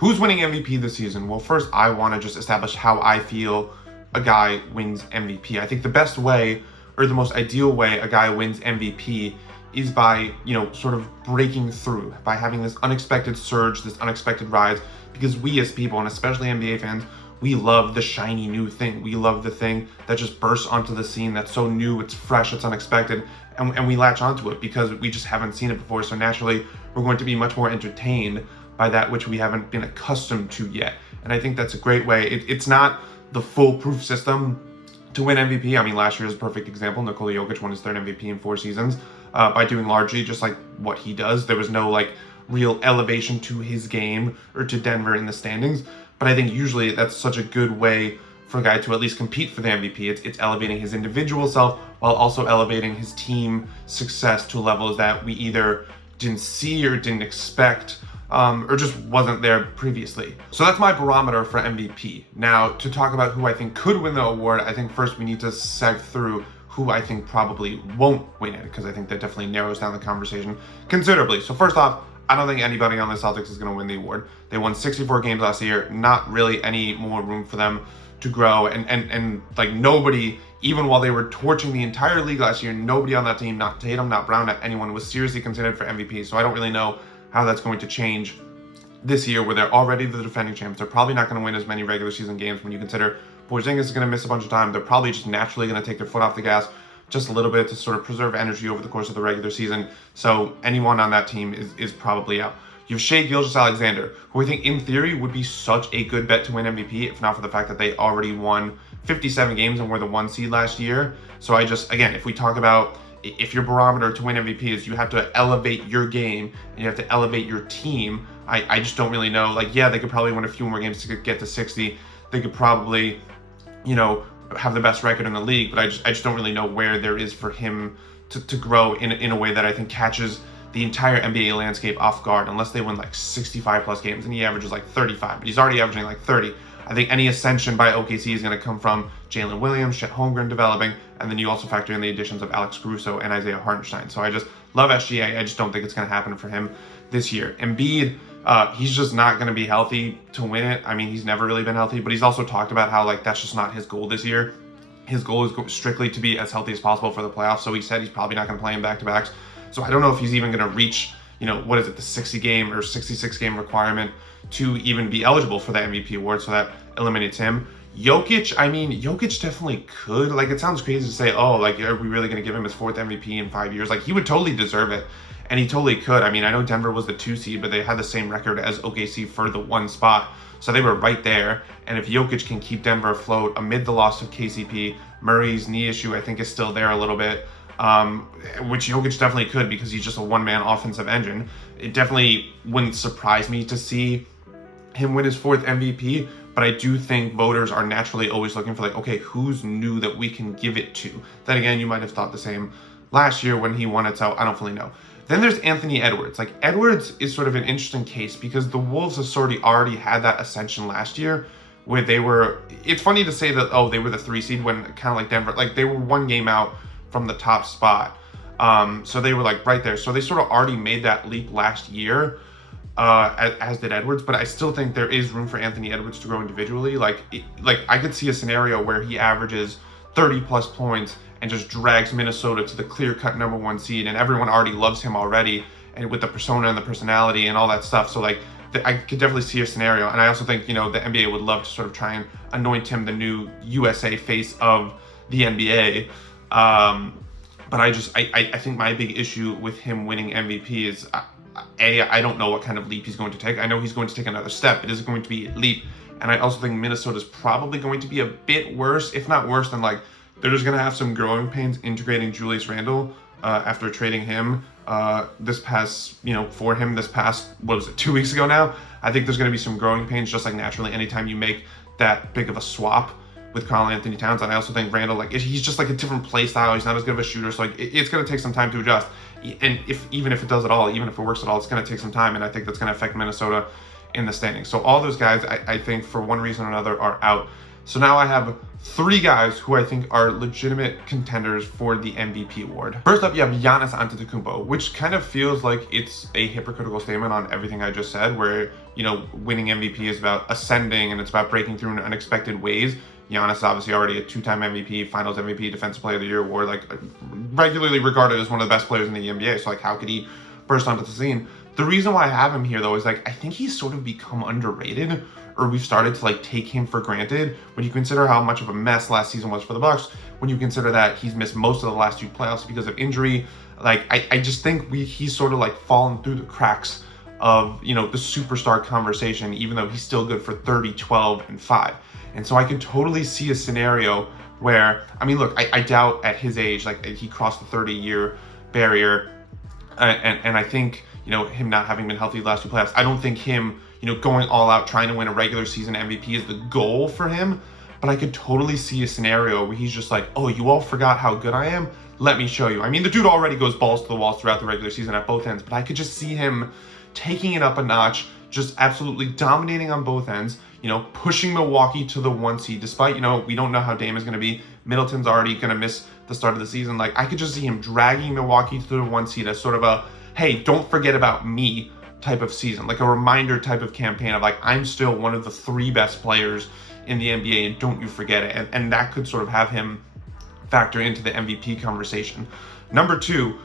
Who's winning MVP this season? Well, first, I want to just establish how I feel a guy wins MVP. I think the best way, or the most ideal way a guy wins MVP is by, sort of breaking through, by having this unexpected surge, this unexpected rise, because we as people, and especially NBA fans, we love the shiny new thing. We love the thing that just bursts onto the scene that's so new, it's fresh, it's unexpected, and we latch onto it because we just haven't seen it before. So naturally, we're going to be much more entertained by that which we haven't been accustomed to yet. And I think that's a great way. It's not the foolproof system to win MVP. I mean, last year is a perfect example. Nikola Jokic won his third MVP in 4 seasons by doing largely just like what he does. There was no real elevation to his game or to Denver in the standings. But I think usually that's such a good way for a guy to at least compete for the MVP. It's elevating his individual self while also elevating his team success to levels that we either didn't see or didn't expect, or just wasn't there previously. So that's my barometer for MVP. Now, to talk about who I think could win the award, I think first we need to seg through who I think probably won't win it, because I think that definitely narrows down the conversation considerably. So first off, I don't think anybody on the Celtics is going to win the award. They won 64 games last year, not really any more room for them to grow, and nobody, even while they were torching the entire league last year, nobody on that team, not Tatum, not Brown, not anyone, was seriously considered for MVP. So I don't really know how that's going to change this year, where they're already the defending champs. They're probably not going to win as many regular season games when you consider Porzingis is going to miss a bunch of time. They're probably just naturally going to take their foot off the gas just a little bit to sort of preserve energy over the course of the regular season. So anyone on that team is probably out. You have Shai Gilgeous-Alexander, who I think in theory would be such a good bet to win MVP, if not for the fact that they already won 57 games and were the 1 seed last year. So again, if we talk about, if your barometer to win MVP is you have to elevate your game and you have to elevate your team, I just don't really know. They could probably win a few more games to get to 60. They could probably, have the best record in the league, but I just don't really know where there is for him to grow in a way that I think catches the entire NBA landscape off guard, unless they win 65 plus games, and he averages 35, but he's already averaging 30. I think any ascension by OKC is going to come from Jalen Williams, Chet Holmgren developing, and then you also factor in the additions of Alex Caruso and Isaiah Hartenstein. So I just love SGA. I just don't think it's going to happen for him this year. Embiid, he's just not going to be healthy to win it. I mean, he's never really been healthy, but he's also talked about how that's just not his goal this year. His goal is strictly to be as healthy as possible for the playoffs. So he said he's probably not going to play in back-to-backs. So I don't know if he's even going to reach, the 60 game or 66 game requirement to even be eligible for the MVP award. So that eliminates him. Jokic definitely could. It sounds crazy to say, are we really going to give him his 4th MVP in 5 years? He would totally deserve it. And he totally could. I mean, I know Denver was the 2 seed, but they had the same record as OKC for the 1 spot. So they were right there. And if Jokic can keep Denver afloat amid the loss of KCP, Murray's knee issue, I think, is still there a little bit, which Jokic definitely could, because he's just a one-man offensive engine. It definitely wouldn't surprise me to see him win his 4th MVP, but I do think voters are naturally always looking for who's new that we can give it to? Then again, you might have thought the same last year when he won it, so I don't fully know. Then there's Anthony Edwards. Edwards is sort of an interesting case because the Wolves have already had that ascension last year, where they were, it's funny to say that, they were the 3 seed when kind of like Denver, they were 1 game out from the top spot. So they were right there. So they sort of already made that leap last year, as did Edwards, but I still think there is room for Anthony Edwards to grow individually. I could see a scenario where he averages 30 plus points and just drags Minnesota to the clear-cut number 1 seed, and everyone already loves him already, and with the persona and the personality and all that stuff. So I could definitely see a scenario, and I also think the NBA would love to sort of try and anoint him the new USA face of the NBA. But I think my big issue with him winning MVP is, I don't know what kind of leap he's going to take. I know he's going to take another step, but is it going to be a leap? And I also think Minnesota's probably going to be a bit worse, if not worse than they're just going to have some growing pains integrating Julius Randle after trading him this past, what was it, 2 weeks ago now? I think there's going to be some growing pains, just naturally anytime you make that big of a swap with Karl Anthony Towns. And I also think Randle, he's just a different play style. He's not as good of a shooter. So it's going to take some time to adjust. And even if it does at all, even if it works at all, it's going to take some time. And I think that's going to affect Minnesota in the standings. So all those guys, I think for one reason or another are out. So now I have 3 guys who I think are legitimate contenders for the MVP award. First up, you have Giannis Antetokounmpo, which kind of feels like it's a hypocritical statement on everything I just said, where, you know, winning MVP is about ascending and it's about breaking through in unexpected ways. Giannis is obviously already a 2-time MVP, Finals MVP, Defensive Player of the Year award, like regularly regarded as one of the best players in the NBA. So like, how could he burst onto the scene? The reason why I have him here though is like, I think he's sort of become underrated, or we've started to like take him for granted when you consider how much of a mess last season was for the Bucks. When you consider that he's missed most of the last 2 playoffs because of injury, like I just think he's sort of like fallen through the cracks of, you know, the superstar conversation, even though he's still good for 30, 12, and 5. And so I could totally see a scenario where, I mean, look, I doubt at his age, like he crossed the 30-year barrier, and I think, you know, him not having been healthy the last 2 playoffs, I don't think him, you know, going all out trying to win a regular season MVP is the goal for him. But I could totally see a scenario where he's just like, oh, you all forgot how good I am? Let me show you. I mean, the dude already goes balls to the walls throughout the regular season at both ends, but I could just see him taking it up a notch, just absolutely dominating on both ends, you know, pushing Milwaukee to the 1 seed, despite, you know, we don't know how Dame is going to be. Middleton's already going to miss the start of the season. Like, I could just see him dragging Milwaukee to the 1 seed as sort of a, hey, don't forget about me type of season, like a reminder type of campaign of like, I'm still one of the 3 best players in the NBA and don't you forget it. And that could sort of have him factor into the MVP conversation. Number 2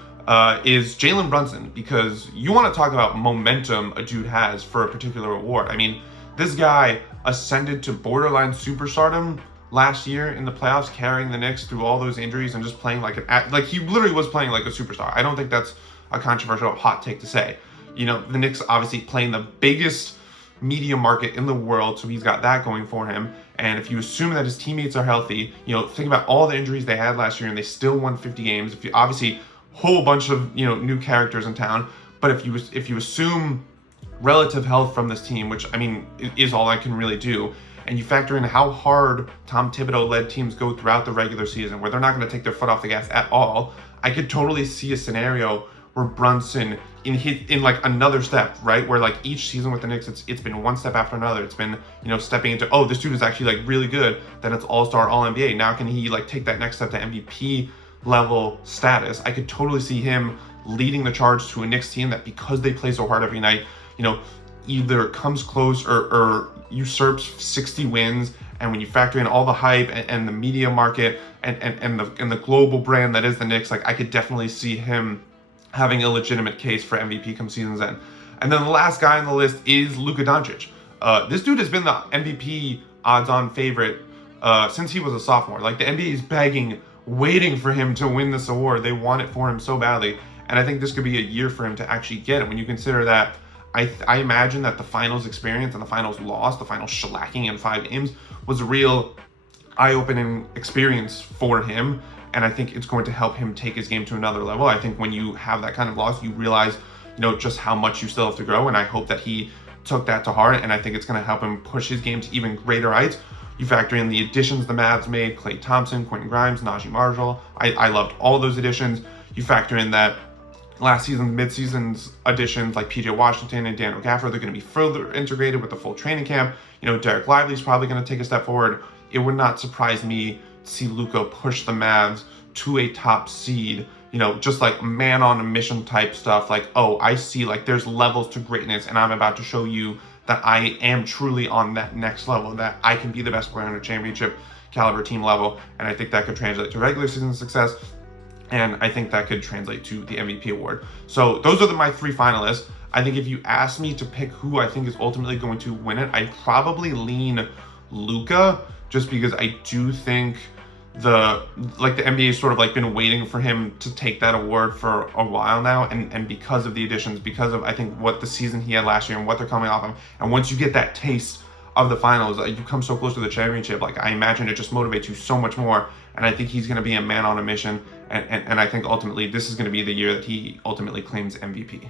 is Jalen Brunson, because you want to talk about momentum a dude has for a particular award. I mean, this guy ascended to borderline superstardom last year in the playoffs, carrying the Knicks through all those injuries and just playing like like he literally was playing like a superstar. I don't think that's a controversial hot take to say. You know, the Knicks obviously playing the biggest media market in the world, so he's got that going for him. And if you assume that his teammates are healthy, you know, think about all the injuries they had last year and they still won 50 games. If you obviously whole bunch of, you know, new characters in town, but if you assume relative health from this team, which I mean is all I can really do, and you factor in how hard Tom Thibodeau led teams go throughout the regular season, where they're not going to take their foot off the gas at all, I could totally see a scenario where Brunson in like another step, right? Where like each season with the Knicks, it's been one step after another. It's been, you know, stepping into, oh, this dude is actually like really good. Then it's all-star, all-NBA. Now can he like take that next step to MVP level status? I could totally see him leading the charge to a Knicks team that, because they play so hard every night, you know, either comes close or usurps 60 wins. And when you factor in all the hype and the media market and the global brand that is the Knicks, like I could definitely see him having a legitimate case for MVP come season's end. And then the last guy on the list is Luka Doncic. This dude has been the MVP odds-on favorite since he was a sophomore. Like, the NBA is begging, waiting for him to win this award. They want it for him so badly. And I think this could be a year for him to actually get it. When you consider that, I imagine that the finals experience and the finals loss, the finals shellacking in 5 games, was a real eye-opening experience for him. And I think it's going to help him take his game to another level. I think when you have that kind of loss, you realize, you know, just how much you still have to grow. And I hope that he took that to heart. And I think it's going to help him push his game to even greater heights. You factor in the additions the Mavs made, Klay Thompson, Quentin Grimes, Najee Marshall. I loved all of those additions. You factor in that last season's mid-season's additions like PJ Washington and Daniel Gafford, they're going to be further integrated with the full training camp. You know, Derek Lively's probably going to take a step forward. It would not surprise me to see Luka push the Mavs to a top seed, you know, just like man on a mission type stuff. Like, oh, I see, like there's levels to greatness and I'm about to show you that I am truly on that next level, that I can be the best player on a championship caliber team level. And I think that could translate to regular season success. And I think that could translate to the MVP award. So those are my 3 finalists. I think if you ask me to pick who I think is ultimately going to win it, I'd probably lean Luka, just because I do think the NBA has sort of like been waiting for him to take that award for a while now, and because of the additions, because of I think what the season he had last year and what they're coming off of, and once you get that taste of the finals, you come so close to the championship, like I imagine it just motivates you so much more. And I think he's going to be a man on a mission, and I think ultimately this is going to be the year that he ultimately claims MVP.